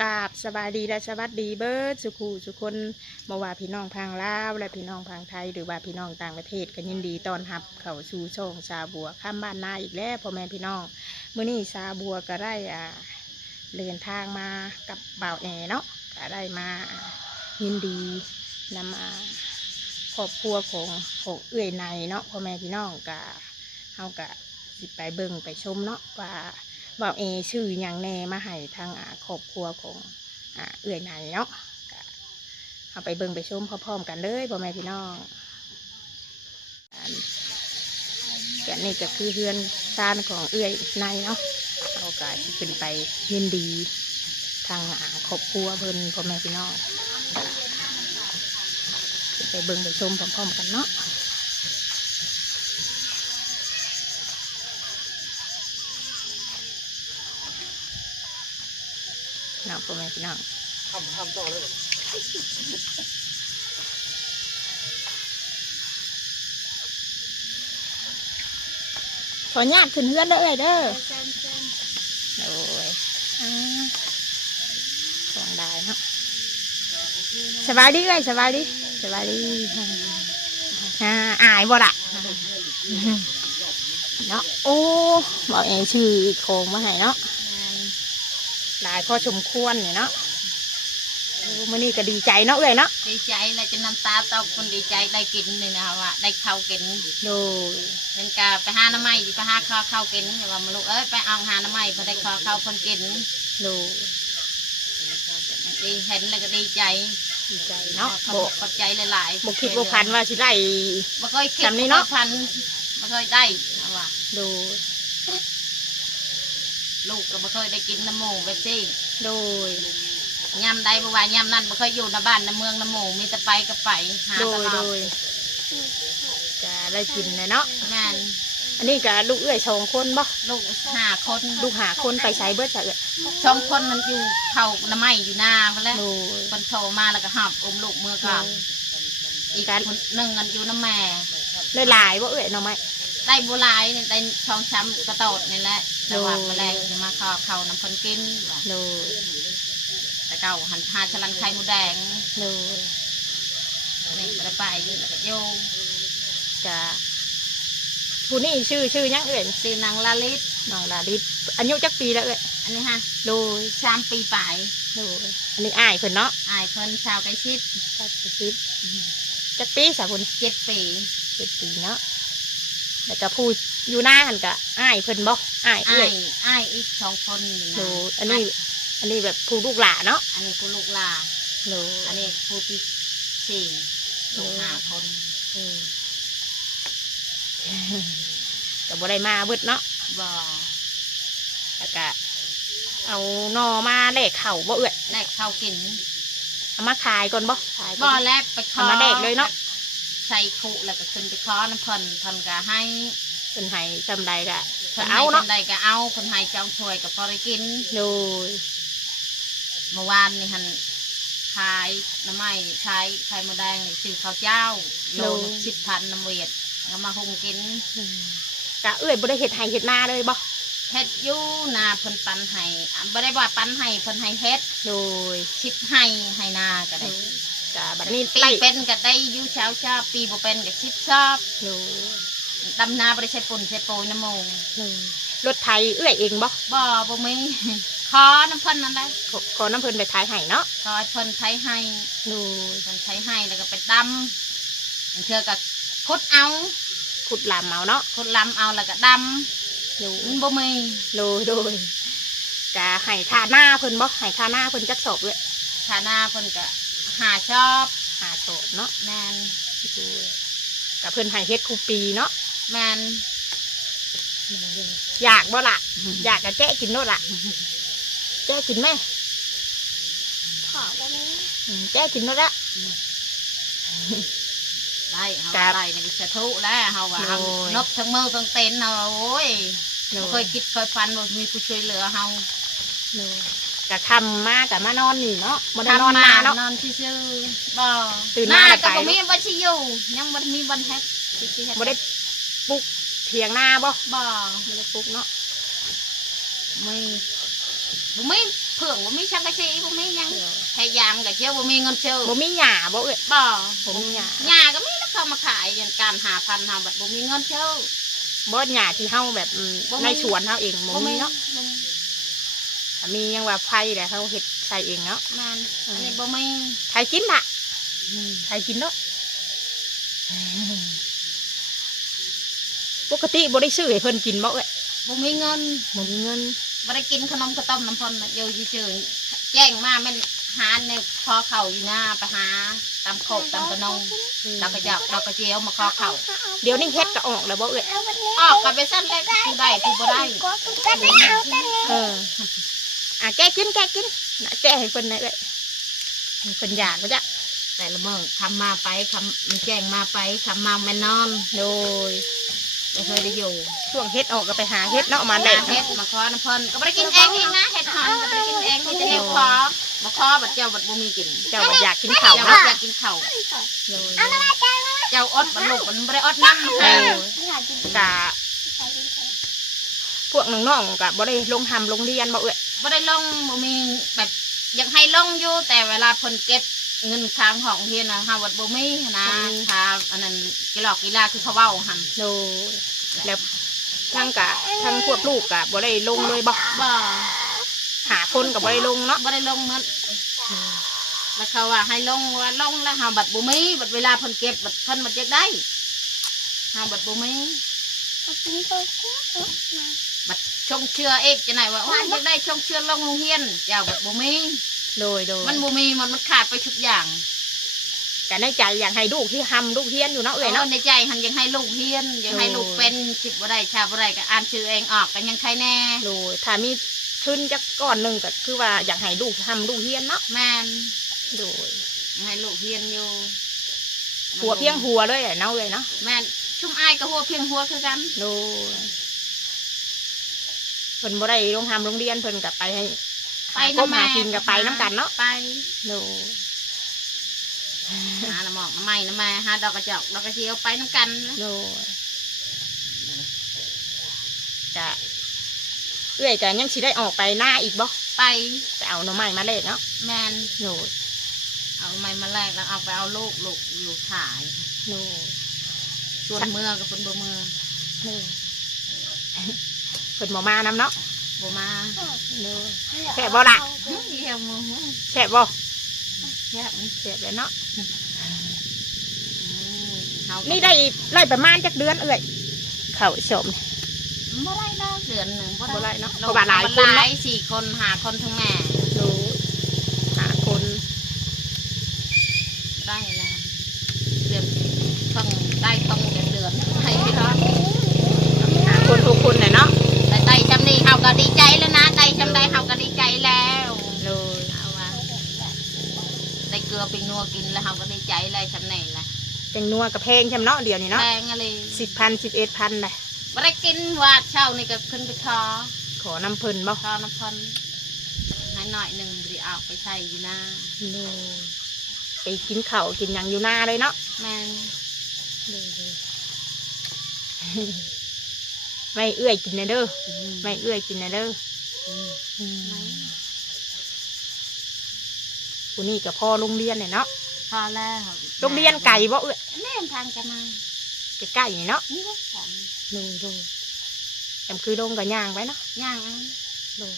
กราบสบายดีและสวัสดีเบิร์ดสุขูสุคนมาว่าพี่น้องพังลาวและพี่น้องพังไทย หรือว่าพี่น้องต่างประเทศก็ยินดีต้อนรับเข้าสู่ช่องชาบัวข้ามบ้านนาอีกแล้วพ่อแม่พี่น้องเมื้อนี้ชาบัวก็ได้อ่าเดินทางมากับบ่าวแอเนาะก็ได้มายินดีนำมาครอบครัวของของเอื้อยในเนาะพ่อแม่พี่น้องก็เฮาก็สิไปเบิ่งไปชมเนาะว่า บอกเอชื่ออย่างแน่มาให้ทางอาครอบครัวของอาเอื่อยไหนเนาะเอาไปเบิ่งไปชมพร้อมๆกันเลยพ่อแม่พี่น้องอันก็นี่ก็คือเฮือนซานของเอื่อยในเนาะเอาก็สิขึ้นไปยินดี ทางอาครอบครัวเพิ่นพ่อแม่พี่น้องไปเบิ่งไปชมพร้อมๆกันเนาะ พ่อแม่พี่น้องทำทำต่อเลยเหรอขออนุญาตขึ้นเฮือนเด้อเอ้ยเด้อโอ้ยอ่าของได้เนาะสบายดีเอ้ยสบายดีสบายดีอ่าอายบ่ละเนาะโอ้บอกเองชื่อโคงมาให้เนาะ หลายพอสมควรเนี่ยเนาะโอ้มื่อนี้ก็ดีใจเนาะเอ้ยเนาะดีใจเลยจนน้ำตาตกคนดีใจได้กินนี่นะว่าได้ข้าวกินโดยเป็นกาไปหาน้ำไม้ไปหาข้าวข้าวกินอย่าว่ามาลูกเอ้ยไปเอาหาน้ำไม้พอได้ข้าวข้าวคนกินโดยดีเห็นแล้วก็ดีใจดีใจเนาะขอบโบขอบใจหลายๆบคิดบ่พันว่าสิได้บ่เคยคิดจำนี่เนาะ บ่คยพันบ่เคยได้นะว่าโดย ลูกก็บ่เคยได้กินน้ำหมูแบบนี้โดยยำใดบ่ว่ายำนั่นบ่เคยอยู่ในบ้านในเมืองน้ำหมูมีแต่ไปก็ไปหาโดตยลอโดดยจะได้กินเลยเนาะแม่นอันนี้ก็ลูกเอื้อยสองคนบ่ลูกห้าคนลูกหาคนไปใช้เบิดจะเอื้อยสองคนมันอยู่เขาน้ำไม้อยู่หน้าเพิ่นแหล้ว โดย คนโทรมาแล้วก็หอบอุ้มลูกมือก่อนอีกคนหนึ่งมันอยู่น้ำแม่เลยหลายบ่เอื้อยเนาะไหมได้บุหลายนี่ได้ช่องช้ำกระโดดนี่แหละ แต่ว่าโอ้แมลงจะมาเข้าเขาน้ำคนกินว่ะโดยแต่เก่าหันหาฉลันไข่มูแดงโดยนี่บ่ได้ไปแล้วก็โยงจะผู้นี้ชื่อชื่อหยังเอื้อยซื้อนางลาลิตน้องลาลิศอายุจักปีแล้วเอื้อยอันนี้ฮะโดยสามปีปลายโดยอันนี้อ้ายเพิ่นเนาะอายคนชาวไกชิดจักสิบจักปีสาวพุ่นเจ็ดปี เจ็ดปีเนาะ แล้วก็ผู้อยู่หน้าหันก็อ้ายเพิ่นบ่อ้ายเอื้อาอยยอายอีกสองคนนี่โดนะยอันนี้ อันนี้แบบผู้ลูกหลานเนาะอันนี้กูลูกลาโดยอันนี้ผู้ที่สี่ลูกห้าคนเออก็บ่ได้มาเบิดเนาะบ่แล้วก็เอาหนอมาแลกเข่าบ่เอื้อยแลกข้าวกินเอามาขายก่อนบ่ขายก่บ่อน แลกไปขอเอามาแดกเลยเนาะ ใส่คุแล้วก็ขึ้นไปขอน้ำเพิ่นเพิ่นก็ให้เพิ่นให้จำใดก็เพิ่ก็นเอาให้เนาะจำใดก็เอาเพิ่นให้จองถ้วยก็พอได้กินโดยเมื่อวานนี่หันขายน้ำไม้ขายไข่มดแดงนี่ซื้อข้าวเจ้าโลละสิบพันน้ำเวียดก็มาหุงกินอืมก็เอื้อยบ่ได้เฮ็ดให้เฮ็ดนาเลยบ่เฮ็ดอยู่นาเพิ่นปันให้อะบ่ได้ว่าปันให้เพิ่นให้เฮ็ดโดยชิบให้ให้นาก็ได้ ก็บัดนี้ปีไล่เป็นก็ได้อยู่เช้าชอบปีบ่เป็นก็ชิบชอบโดยดำนาบ่ได้ใช้ปุ่นใช้โปรยน้ำโมงโดยรถไทยเอื้อยเองบ่บ่บ่มีขอน้ำเพิ่นนั่นได้ขอขอน้ำเพิ่นไปขายให้เนาะขอให้เพิ่นใช้ให้โดยเพิ่นใช้ให้แล้วก็ไปดำบางเทื่อก็ขุดเอาขุดลำเอาเนาะขุดลำเอาแล้วก็ดโดยำมันบ่มีโดยโดยก็ให้ค่าหน้าเพิ่นบ่ให้ค่าหน้าเพิ่นจักสอบเอื้อยฐานาเพิ่นก็ หาชอบหาสอบเนาะแมนโดยกับเพิ่นให้เฮ็ดคูปีเนาะแมนอยากบ่ล่ะอยากก็แจ้กินโน่นล่ะแจ้กินไหมขอบ่มีอืมแจ้กินโน่นละได้เฮาครับได้นี่ก็สะทุแล้วเฮาว่าเฮาโอ้ยนบทั้งมือทั้งเต็นเฮาโอ้ยโดบ่เคยคิดเคยฝันว่ามีผู้ช่วยเหลือเฮาโดย กะคำมากับมานอนนี่เนาะบ่ได้นอนนาเนาะ นอนซื่อๆบ่ตื่นหน้ามาแล้วก็ไปบ่มีบ่สิอยู่ยังบ่มีบ่เฮ็ดสิสิเฮ็ดบ่ได้ปลุกเถียงนาบ่บ่บ่ได้ปลุกเนาะมีบ่มีเพื่องบ่มีชังกะชีบ่มีหยังแค่ยางก็เจียวบ่มีเงินเชื่อบ่มีหญ้าบ่เอ้ยบ่บ่มีหญ้าหญ้าก็มีแล้วเขามาขายอย่างการหาพันหาบัดบ่มีเงินเชื่อบ่หญ้าที่เฮาแบบอืมบ่มีในสวนเฮาเองบ่มีเนาะบ่ มีถ้ามียังว่าไผ่แหละเฮาเฮ็ดใส่เองเนาะแม่นอันนี้บ่มีใครกินล่ะใครกินเนาะปกติบ่ได้ซื้อให้เพิ่นกินบ่เอ้ยบ่มีเงินบ่มีเงินบ่ได้กินขนมข้าวต้มน้ำพนน่ะอยู่เฉยๆแจ้งมาแม่นหาในคอเข่าอยู่หน้าไปหาตามโคกตามกระนงดอกกระจอกดอกกระเจียวมาคอเข่าเดี๋ยวนี้เฮ็ดก็ออกแล้วบ่เอ้ยออกกันไปสั้นเลยผู้ได้ผู้บ่ได้เออ อะแกกินแกกินน่ะแกให้เพิ่นหน่อยเอ้ยให้เพิ่นอยากบ่จ๊ะแต่ละเมื่อคำมาไปคำมันแจ้งมาไปคำมาไม่นอนโดยไม่เคยได้อยู่ช่วงเฮ็ดออกก็ไปหาเฮ็ดเนาะมาได้เฮ็ดมาคอน้ำพนก็ไม่ได้กินเองเองนะเฮ็ดหอนก็ไม่ได้กินเองมีแต่เลี้ยงคอมาคอบัดเจ้าบัดบ่มีกิน เจ้าบ่อยากกินข้าวเจ้าเนาะอยากกินข้าวโดยเจ้าอดบัดลูกมันไม่ได้อดน้ำโดให้ยกะพวกน้องๆกะบ่ได้ลงทำโรงเรียนบ่เอ้ย บ่ได้ลงบ่มีแบบอยากให้ลงอยู่แต่เวลาเพิ่นเก็บเงินค้างของเฮียนนะฮาวัดบ่มีนะค่ะอันนั้นกีฬากีฬาคือเขาเว้าหั่นโดยแล้วทั้งกะทั้งพวกลูกกะบ่ได้ลงเลยบ่บ่หาคนก็บ่ได้ลงเนาะบ่ได้ลงมันแล้วเขาว่าให้ลงว่าลงแล้วหาบัดบ่มีบัดเวลาเพิ่นเก็บบัดเพิ่นบัดอยากได้หาบัดบ่มี บัดชงเชื่อเอกจะไหนว่าโอ้ยอยากได้ชงเชื่อลงโรงเรียนเจ้าบัดบ่มีโดยโดยมันบ่มีมันมันขาดไปทุกอย่างกะในใจอยากให้ลูกที่ทำลูกเฮียนอยู่เนาะเอ้ยเนาะเนาะในใจหันยังให้ลูกเฮียนยังให้ลูกเป็นคิดบ่ได้ชาบ่ได้ก็อ่านชื่อเองออกก็ยังใครแน่โดยถ้ามีทุนจักก้อนหนึงก็คือว่าอยากให้ลูกทำลูกเฮียนเนาะแม่นโดยยังให้ลูกเฮียนอยู่หัวเพียงหัวเลยอะเนาะเอ้ยเนาะแม่นชุ่มอ้ายก็หัวเพียงหัวคือกันโดย เพิ่นบ่ได้ลงทำโรงเรียนเพิ่นก็ไปให้ไปก้มน้ำแม่หากินกับไปน้ำกันเนาะไปโดยหาน้ำหมอกน้ำไม้น้ำแม่หาดอกกระจอกดอกกระเจียวไปน้ำกันโดยกะเอ้ยกันยังสิได้ออกไปหน้าอีกบ่ไปไปเอาหน่อไม้มาเล่เนาะแม่นโดยเอาไม้มาแลกแล้วเอาไปเอาลูกลูกอยู่ขายโดยส่วนเมื่อกับคนบ่เมื่อโดยเพิ่นบ่มานำเนาะบ่มาโดยแซ่บบ่ล่ะเยี่ยมมือแซ่บบ่แซ่บนี่แซ่บเลยเนาะอืมเฮาก็นี่ได้ได้ประมาณจักเดือนเอ้ยเข้าชมนี่บ่ได้ดอกเดือนหนึ่งบ่ได้เนาะเพราะว่าหลายคนหเนาะลายสี่คนหาคนทั้งแม่ โดยหาคน ได้แล้วเดือนท่องได้ท่องเดือนเดือนให้พี่น้อง หาคนทุกคนน่ะเนาะ แต่ไต่จำนี่เฮาก็ดีใจแล้วนะไต่จำได้เฮาก็ดีใจแล้ว โดย เอาว่าได้เกลือไปนัวกินแล้วเฮาก็ดีใจแล้วจำนี่แหละ จั งนัวกับเพลงใช่เนาะเดี๋ยวนี้เนาะแพงอะไรสิบพันสิบเอ็ดพันเลยบ่ได้กินวาดเช้านี่ก็ขึ้นไปทอขอน้ำเพิ่นบ่ทอน้ำพันให้หน่อยหนึ่งหรือเอาไปใส่อยู่หน้าโดยไปกินข้าวกินหยังอยู่หน้าเลยเนาะแม่นโดยโดยไม่เอื้อยกินนะเด้ออืมไม่เอื้อยกินนะเด้ออืมอืมไม่ผู้นี้กับพ่อโรงเรียนเนี่ยเนาะ พอแล้วโรงเรียนไก่บ่เอื้อยเล่นทางกันมาใกล้ๆนี่เนาะนี่ก็สั่งโดยโดยจำคือลงกับย่างไว้เนาะย่างเอาโดย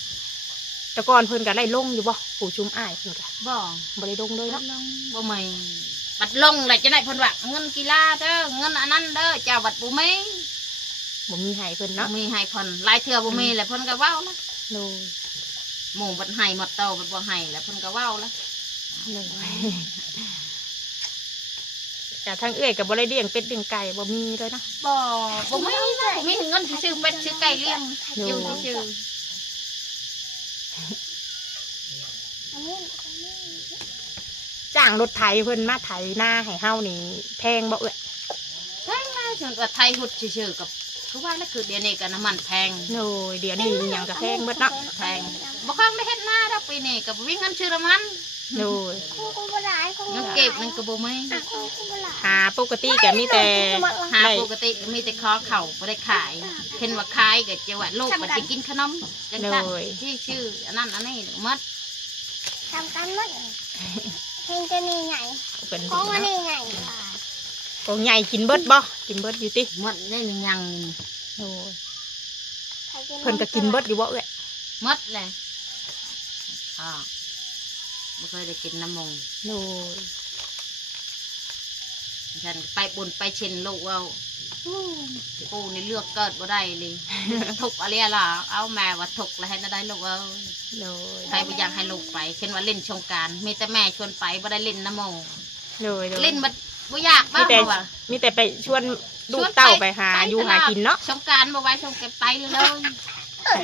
แต่ก่อนเพิ่นก็ได้ลงอยู่บ่ผู้ชุมอ้ายเพิ่นก็บ่บ่ได้ลงเลยลเนาะงบ่ไม่บัดลงเลยจะได้เพิ่นว่าเงินกีฬาเด้อเงินอันนั้นเด้อเจ้าบัดบ่มีบ่มีให้เพิ่นบ่เนาะมีให้เพิ่นหลายเทื่อบ่มีแล้วเพิ่นก็เว้าละโดยหมู่บัดให้หมดโตบัดบ่ให้แล้วเพิ่นก็เว้าละโดย แต่ทั้งเอื้อยกับบ่ได้เลี้ยงเป็ดเลี้ยงไก่บ่มีเลยเนาะบ่บ่มีบ่มีเงินสิซื้อเป็ดซื้อไก่เลี้ยงอยู่ซื่อจ้างรถไถเพิ่นมาไถหน้าให้เฮานี่แพงบ่เอื้อยๆแพงนะส่วนว่าไทยหุดซื่อๆกับคือว่าแล้วคือเดี๋ยวนี้ก็น้ำมันแพงโดยเดี๋ยวนี้อิหยังก็แพงเบิดเนาะแพงบ่ค่อยได้เฮ็ดนาดอกปีนี้ก็บ่มีเงินซื้อน้ำมัน โดยยังเก็บนั่นก็บ่มีหาปกติก็มีแต่หาได้ปกติก็มีแต่ขอเข่าบ่ได้ขายเห็นว่าขายก็จะว่าลูกมันจะกินขนมจังซั่นที่ชื่ออันนั้นอันนี้หมดทำกันหมดเพลงจะนี่ใหญ่เพิ่นของมันนี่ใหญ่ของใหญ่กินเบิดบ่กินเบิดอยู่ติหมดได้หนึ่งยังนี่โดยเพิ่นก็กินเบิดอยู่บ่เอ้ยหมดเลยอ่า บ่เคยได้กินน้ำมงโดยฉันไปบุญไปเช่นลูกเอาปูนี่เลือกเกิดบ่ได้เลยทุกอะไรล่ะเอาแม่ว่าทุกแล้วให้น่าได้ลูกเอาโดยใครบ่อยากให้ลูกไปเช่นว่าเล่นสงกรารมีแต่แม่ชวนไปบ่ได้เล่นน้ำมงโดยโดยเล่นบ่บ่อยากบ้างมีแต่บ่ว่า มีแต่ไปชวนลูกเต้าไปหาอยู่หากินเนาะสงกรารบ่ไว้สงกรารไปเลยไป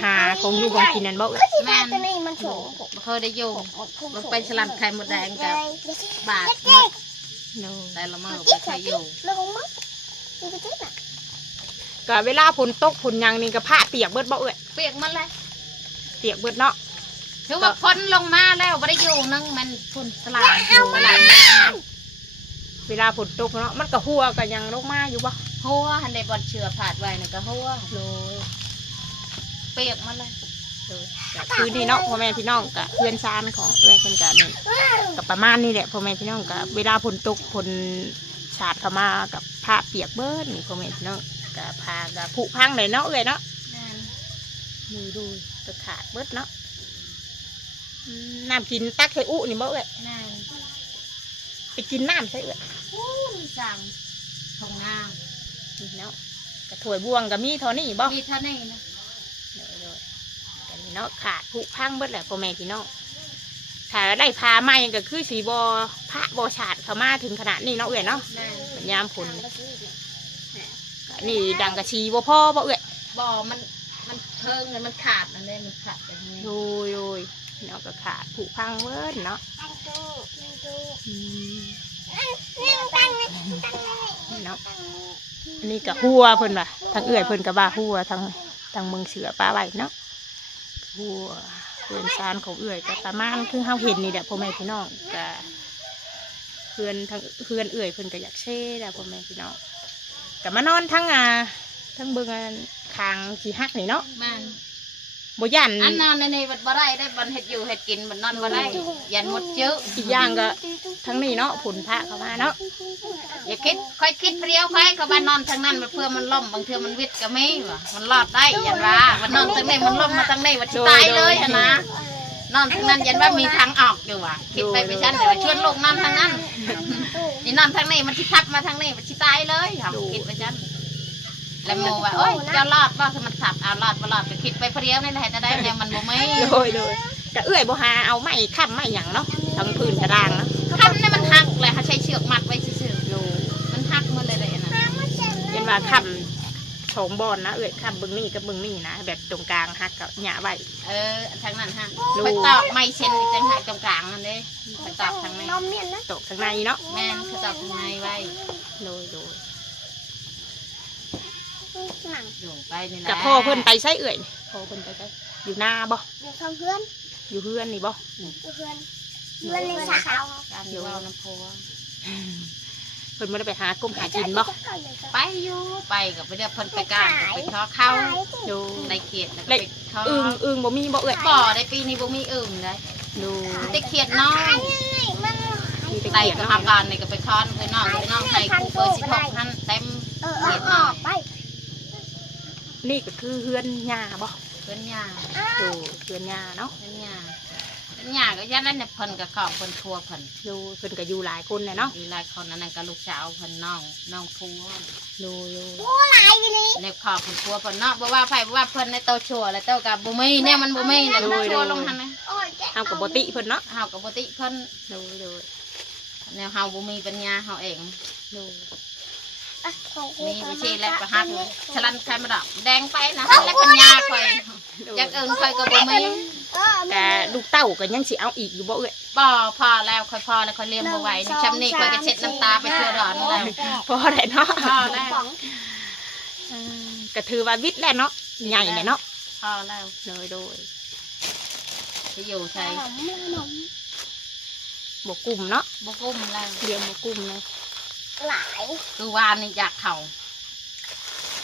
หาของอยู่ของกินนั่นบ่เอ้ยแม่นจะนี่มันสูงบ่เคยได้อยู่มันไปสลัดไข่มดแดงกับบาทหมดโดยแต่ละมื้อบ่เคยอยู่แล้วของมั้งนี่ก็จิ๊บอะก็เวลาฝนตกฝนหยังนี่ก็ผ้าเปียกเบิดบ่เอ้ยเปียกหมันเลยเปียกเบิดเนาะถือว่าพ้นลงมาแล้วบ่ได้อยู่นึงมันพ้นสลายอยู่สลายเวลาฝนตกเนาะมันก็หัวก็ยังลงมาอยู่บ่หัวหันได้บอลเชือผาดไว้นี่ก็หัวโดย เปียกหมันเลยโดยก็คือนี่เนาะพ่อแม่พี่น้องก็เพื่อนซานของเอื้อยเพิ่นก็นี่ก็ประมาณนี้แหละพ่อแม่พี่น้องก็เวลาฝนตกฝนสาดเข้ามากับผ้าเปียกเบิดนี่พ่อแม่พี่น้องก็พาก็ผุพังเลยเนาะเอ้ยเนาะนั่นดูดูก็ขาดเบิดเนาะอืมน้ำกินตักใส่อุนี่บ่เอ้ยนั่นไปกินน้ำใส่เอ้ยอู้มีสั่งทงหน้านี่เนาะกระถวยบวงก็มีเท่านี้บ่มีเท่านี้นะ เลยเลยกันนี่ เนาะขาดผุพังเบิดแหละพ่อแม่พี่น้องถ้าได้พาใหม่ก็คือสีบอพระบอฉาดเข้ามาถึงขนาดนี้เนาะเอ้ยเนาะนั่นเป็นยามผลก็นี่ดังกระชีบ่พ่อบ่เอ้ยบ่อมันมันเทิงเลยมันขาดอันนี้มันขาดอย่างนี้โดยโดยเนาะก็ขาดผุพังเบิดเนาะตั้งตู้ตั้งตู้อืมนี่ตั้งนี่ตั้งนี่นี่เนาะตั้งนี่อันนี้ก็หัวเพิ่นว่ะทั้งเอื้อยเพิ่นก็ว่าหัวทั้งทั้งเมืองเสือปลาไหวเนาะ บัวเพื่อนซานของเอื่อยก็ประมาณคือเฮาเห็นนี่แหละพ่อแม่พี่น้องก็เพื่อนทั้งเพื่อนเอื่อยเพื่อนก็อยากเช่แหละพ่อแม่พี่น้องก็มานอนทั้งอ่าทั้งเบิ่งอันคางสีหักนี่เนาะ มัน บ่ยันอันนอนในนี้บัดบ่ได้ได้บันเฮ็ดอยู่เฮ็ดกินบัดนอนบ่ได้ยันหมดเยอะอีกอย่างก็ทั้งนี้เนาะผลพระเข้ามาเนาะอย่าคิดค่อยคิดเปรี้ยวค่อยก็บ้านนอนทางนั้นมันเพื่อมันล่มบางเทื่อมันวิดก็ไม่ว่ะมันรอดได้ยันว่าวันนอนทางนี้มันล่มมาทางนี้ว่าสิตายเลยอะนะนอนทางนั้นยันว่ามีทางออกอยู่ว่ะคิดไปไปชั้นเดี๋ยวว่าชวนลูกนอนทางนั้นนี่นอนทางนี้มันสิทับมาทางนี้มันสิตายเลยค่ะคิดไปชั้น แล้วโมว่าโอ้ยจะรอดว่าถ้ามันสับเอารอดบ่รอดก็คิดไปเปรี้ยวนี่แหละจะได้เนี่ยมันบ่ไม่โดยโดยก็เอื้อยบ่หาเอาไม้ค้ำไม้หยังเนาะทั้งพื้นกระดางเนาะทำนี่มันหักเลยค่ะใช้เชือกมัดไว้ซื่อโดยๆมันหักหมดเลยเลยอันนะเห็นว่าค้ำสองบอนนะเอื้อยค้ำเบิ่งนี่กับเบิ่งนี่นะแบบตรงกลางหักกับหญ้าไว้เออทางนั้นฮะรู้ไปตอกไม่เช่นจังหากตรงกลางนั่นเด้ไปตอกทางในนมเมียนนะตกข้างในเนาะแม่นเขาตอกทางในไว้ โดยโดย หนังอยู่ไปนี่แหละกับพ่อเพิ่นไปใช้เอื่อยนี่พ่อเพิ่นไปใช้อยู่หน้าบ่อยู่ทางเพื่อนอยู่เพื่อนนี่บ่อยู่เพื่อนเพื่อนในสาวการอยู่เอาน้ำพัวเพิ่นบ่ได้ไปหากลมหากินบ่ไปอยู่ไปกับไปเดี๋ยวเพิ่นไปการกับไปทอเข้าดูในเขียดแล้วก็ได้ไปทออึ่งอึ่งบ่มีบ่เอื่อยบ่อได้ปีนี้บ่มีอึ่งได้ดูมีแต่เขียดน้อยมันมีแต่ไต่เกียดกับเนาะหาการนี่ก็ไปคอนไปน้องไปน้องให้กูเบอร์สิบหกพันเต็มเออเออออกไป นี่ก็คือเฮือนหญ้าบ่เพิ่นยาดูเฮือนหญ้าเนาะเพิ่นยาเพิ่นยาก็ยันนั้นเนี่ยเพิ่นก็ขอบเพิ่นทัวเพิ่นดูเพิ่นก็อยู่หลายคนแหละเนาะอยู่หลายคนอันนั้นก็ลูกสาวเพิ่นน้องน้องพัวดูดูหลายไปนี่ในขอบเพิ่นพัวเพิ่นเนาะบ่ว่าไผบ่ว่าเพิ่นในโตชัวแล้วเต้ากับบ่มีเนี่ยมันบ่มีเนี่ยชัวลงหั่นนะโอ้ยแกเฮาก็บ่ติเพิ่นเนาะเฮาก็บ่ติเพิ่นดูดูแนวเฮาบ่มีปัญญาเฮาเองดู มีวิธีและประหัดฉลันใครมาดอกแดงไปนะและปัญญาค่อยอย่างอื่นค่อยก็บ่มีแต่ลูกเต้าก็ยังสิเอาอีกอยู่บ่เอ้อยบ่พอแล้วค่อยพอแล้วค่อยเลี้ยงบ่ไหวนี่ชำนี่ค่อยก็เช็ดน้ำตาไปเทื่อดอนแล้วพอได้เนาะพอแล้วอืมก็ถือว่าวิทย์แหละเนาะใหญ่แหละเนาะพอแล้วโดยโดยสิอยู่ใช้ขนมขนมบกกลุ่มเนาะบกุ้มแล้วเลี้ยงบกกลุ่มเลย หลายคือวานนี่อยากเข่า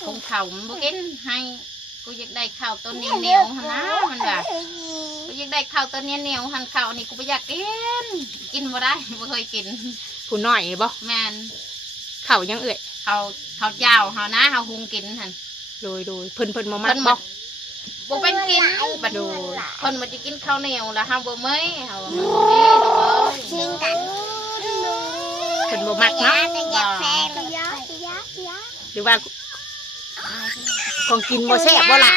คงเข่ามันบ่กินให้กูอยากได้ข้าวต้นเหนียวๆหั่นนะมันว่ากูอยากได้ข้าวต้นเหนียวๆหั่นข้าวนี่กูบ่อยากกินกินบ่ได้บ่เคยกินผู้น้อยบ่แม่นเข่ายังเอ่ยข้าวข้าวเจ้าเฮานะเฮาหุงกินหั่นโดยโดยเพิ่นเพิ่นมามัเพิ่กนบ่บ่บ่เป็นกินบัดโดนี้ยเพิ่นบ่จะกินข้าวเหนียวแล้วเฮาบ่เมื้อยเฮาบ่เมื้อยลูกเอ้ยชิงกันเพิ่นบ่มักเนาะแต่อยากแพงเลยยะยะยะหรือว่าของกินบ่แซ่บบ่ล่ะ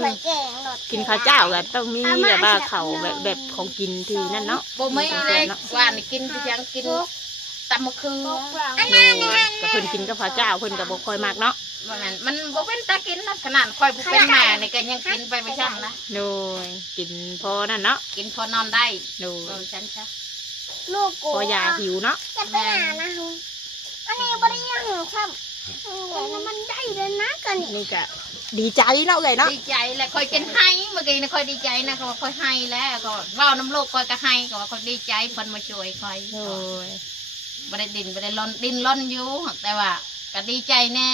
เคยเก่งหลดกินข้าวเจ้าก็ต้องมีแบบว่าเขาวแบบแบบของกินที่นั่นเนาะบ่เมื้อยเลยว่านี่กินที่ยังกินตำมะเขือโดยก็เพิ่นกินกับข้าวเจ้าเพิ่นก็บ่ค่อยมักเนาะว่าแม่นมันบ่เป็นตากินนะขนาดค่อยบ่เป็นแม่นี่ก็ยังกินไปประจำนะโดยกินพอนั่นเนาะกินพอนอนได้โดเอยอฉันจ้ะ ลูกกูพอยาหิวเนาะจะไปหานะฮะอันนี้บริยังครับแต่มันได้เลยนะกันนี่นี่ก็ดีใจเนาะเอ้ยเนาะดีใจแหละค่อยเป็นให้เมื่อกี้นะค่อยดีใจนะก็ว่าค่อยให้แล้วก็เว้าน้ำลูกค่อยก็ให้ก็ว่าค่อยดีใจเพิ่นมาช่วยค่อยโดยบ่ได้ดินบ่ได้ล้นดินล้นอยู่แต่ว่าก็ดีใจแน่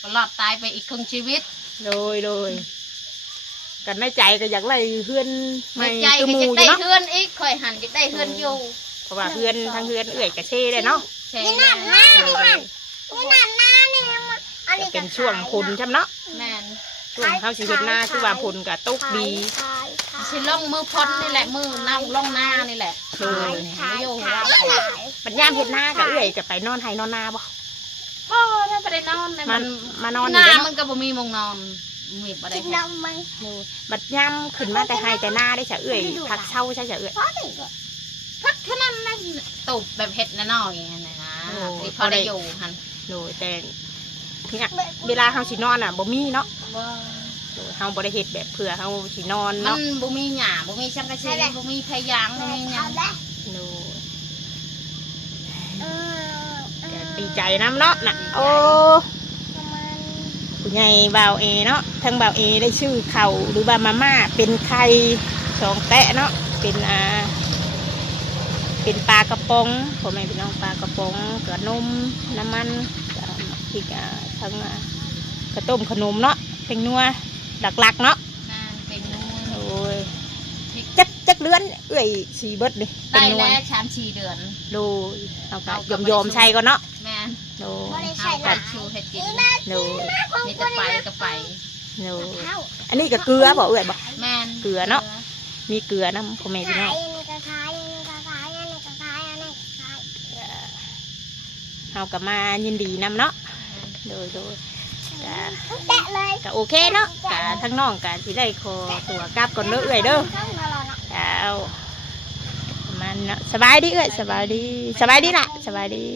ก็รอดตายไปอีกครึ่งชีวิตโดยโดยกันในใจก็อยากไล่เพื่อนในไม่ใจคือหก็มู่จะอยู่ได้เนาะเฮือนอีกค่อยหันจะได้เฮือนอยู่ เพราะว่าเพื่อนทั้งเพื่อนเอื่อยกระเช่ได้เนาะใช่นี่แล้นั่วนนะนี่นั่นนี่นั่นนะนี่มันอันนี้เป็นช่วงพลใช่ไหมเนาะแม่นช่วงเข้าชีวิตหน้าคือว่าพลกับตุกดีขายขายสิลงมือพ้นนี่แหละมือน้าลงหน้านี่แหละโดยขายไม่อยู่ขายว่าขายปัญญามเห็ดหน้ากับเอื่อยกับไปนอนไห้นอนนาบ่พ่อถ้าไปได้นอนเลยมัมันนมานอนหอยู่น้าเด้อมัเนาะนก็บ่มีมงนอนมีบ่ได้กินนมไหมโดยบัดย่ามขึ้นมาแต่ไห้แต่หน้าได้เฉะเอื่อยพักเช่าใช่เฉะเอื่อย เพราะนี่ก็พักเท่านั้นนะตูบแบบเห็ดน้อยๆนะนะโอ้ ที่พอได้อยู่หันโดยแต่เนี่ยเวลาเฮาสินอนอะบ่มีเนาะว่าโดยเฮาบ่ได้เฮ็ดแบบเผื่อเฮาสินอนมัเนาะนบ่มีหญ้าบ่มีชังกะชีบ่มีพยางบ่มีหยัเอางได้โดยเออเอก็อดีใจน้ำเนาะน่ะโอ้ประมาณผู้ใหญ่บ่าวเอเนาะทั้งบ่าวเอได้ชื่อเขาหรือว่ามาม่าเป็นไข่สองแตะเนาะเป็นอ่า เป็นปลากระป๋องพ่อแม่พี่น้องปลากระป๋องกับนมน้ำมันกับพริกอ่าทั้งอ่ากระต้มขนมเนาะเป็นนัวหลักๆเนาะนั่นเป็นนัวโอ้ยจักจักเลือนเอ้ยสีเบิดเลยเป็ได้นนัวแล้วชาม4เดือนโดยเอาก็ยอมยอมๆใช่ก็เนาะแม่นโดบ่ยได้เฮาใส่หก็ลายชูเฮ็ดกินโดยมีแต่ไปก็ไปโดยเท่าอันนี้ก็เกลือบอกเอ้ยบอกแม่นเกลือเนาะมีเกลือน้ำพ่อแม่พี่น้ขาอง ยอันนี้ก็ขายอันนี้ก็ขายอันนี้ก็ขายอันนี้ก็ขาย เฮากับมายินดีนำเนาะโดยโดยกะแตะเลยกะโอเคเนาะกะทั้งน้องกะสิได้ขอตัวกลับก่อนเด้อเอ้ยเด้อต้องมารอเนาะกะเอาประมาณเนาะสบายดีเอ้ยสบายดีสบายดีล่ะสบายดี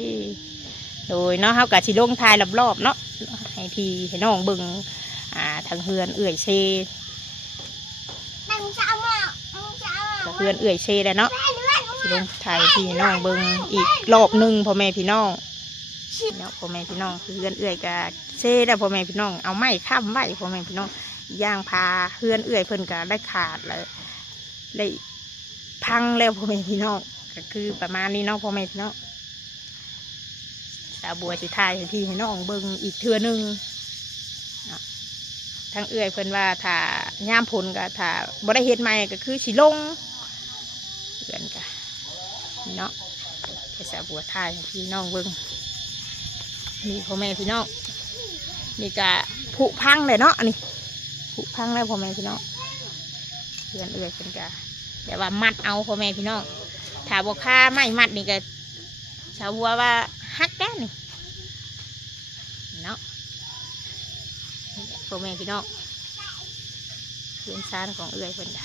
โดยเนาะเฮากะสิลงทายรอบๆเนาะให้พี่ให้น้องเบิ่งอ่าทางเฮือนเอื้อยเซนั่งจะเอาหม้อมึงจะเอาหม้กัอบเฮือนเอื้อยเซได้เนาะแม่เลื่อนมึงสิลงถ่ายพี่น้องเบิงอีกรอบหนึ่งพ่อแม่พี่น้อง เนาะพ่อแม่พี่น้องคือเฮือนเอื่อยกะเซ่ได้วพ่อแม่พี่น้องเอาไม้ค้ำไว้พ่อแม่พี่น้องย่างพาเฮือนเอื่อยเพิ่นก็ได้ขาดเลยได้พังแล้วพ่อแม่พี่น้องก็คือประมาณนี้เนาะพ่อแม่พี่น้องสาวบัวสิถ่ายให้พี่ให้น้องเบิงอีกเทื่อหนึงเนาะทางเอื่อยเพิ่นว่าถ้าย่ามผลก็ถ้าบ่ได้เฮ็ดใหม่ก็คือสิลงเพื่อนกะเนาะไปสาบัวท่ายให้พี่น้องเบิ้ง นี่พ่อแม่พี่น้องนี่กะผุพังเลยเนาะอันนี้ผุพังแล้วพ่อแม่พี่น้องเพื่อนเอื้อยเป็นกะแต่ว่ามัดเอาพ่อแม่พี่น้องถ้าบวค่าไม่มัดนี่ก็ชาวบัวว่าฮักแด้นี่เนาะพ่อแม่พี่น้องเพื่อนซานของเอื้อยเพิ่นกะ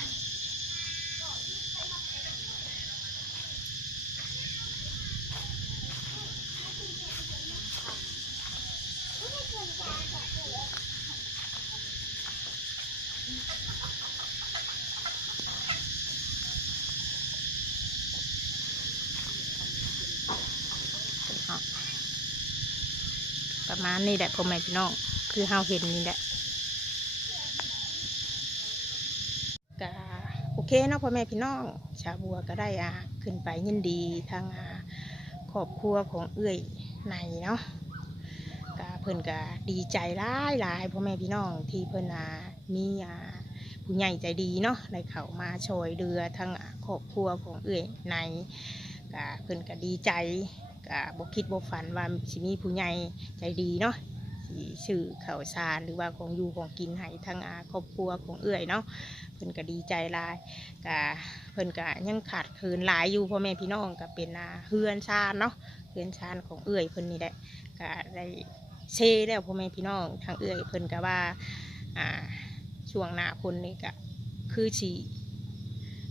มานี้แหละพ่อแม่พี่น้องคือเฮาเห็นนี่แหละกะโอเคเนาะพ่อแม่พี่น้องชาวบัวก็ได้อ่าขึ้นไปยินดีทางอ่าครอบครัวของเอื้อยในเนาะก็เพิ่นก็ดีใจหลายหลายพ่อแม่พี่น้องที่เพิ่นอ่ามีอ่าผู้ใหญ่ใจดีเนาะได้เขามาช่วยเดือทางอ่าครอบครัวของเอื้อยในก็เพิ่นก็ดีใจ ก็บ่คิดบ่ฝันว่าสิมีผู้ใหญ่ใจดีเนาะสิชื่อข่าวสารหรือว่าของอยู่ของกินให้ทางอาครอบครัวของเอื้อยเนาะเพิ่นก็ดีใจหลายกะเพิ่นก็ยังขาดเคินหลายอยู่พ่อแม่พี่น้องก็เป็นอาเฮือนชาญเนาะเฮือนชาญของเอื้อยเพิ่นนี่แหละก็ได้เชแล้วพ่อแม่พี่น้องทางเอื้อยเพิ่นก็ว่าอ่าช่วงหน้าคนนี่ก็คือสี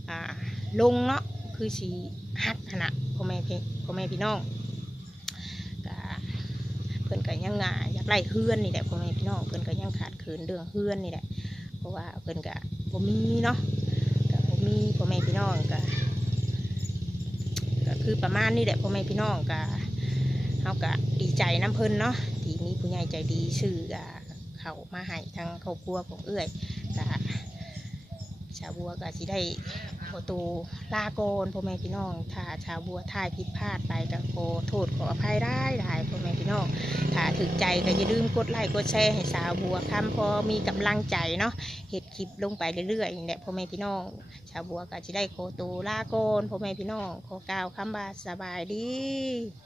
อ่าลงเนาะคือสีฮัดขนาดพ่อแม่พี่พ่อแม่พี่น้อง พิ่นก็ยังงาอยากไล่เฮือนนี่แหละพ่อแม่พี่น้องเพิ่นก็ยังขาดเขินเรื่องเฮือนนี่แหละเพราะว่าเพิ่นก็บ่มีเนาะก็บ่มีพ่อแม่พี่น้องก็ก็คือประมาณนี้แหละพ่อแม่พี่น้องก็เฮาก็ดีใจน้ำเพิ่นเนาะที่มีผู้ใหญ่ใจดีชื่ออ่าเขามาให้ทางครอบครัวของเอื้อยก็ชาวบัวก็สิได้ ขอตัวลาโกอนพ่อแม่พี่น้อง ถ้าชาวบัวทายผิดพลาดไปก็ขอโทษขออภัยได้หลายพ่อแม่พี่น้อง ถ้าถึกใจก็อย่าลืมกดไลค์กดแชร์ให้สาวบัวคำพอมีกำลังใจเนาะเห็ดคลิปลงไปเรื่อยๆนี่แหละพ่อแม่พี่น้อง ชาวบัวก็จะได้โคตูลาโกนพ่อแม่พี่น้องขอกล่าวคำบาสบายดี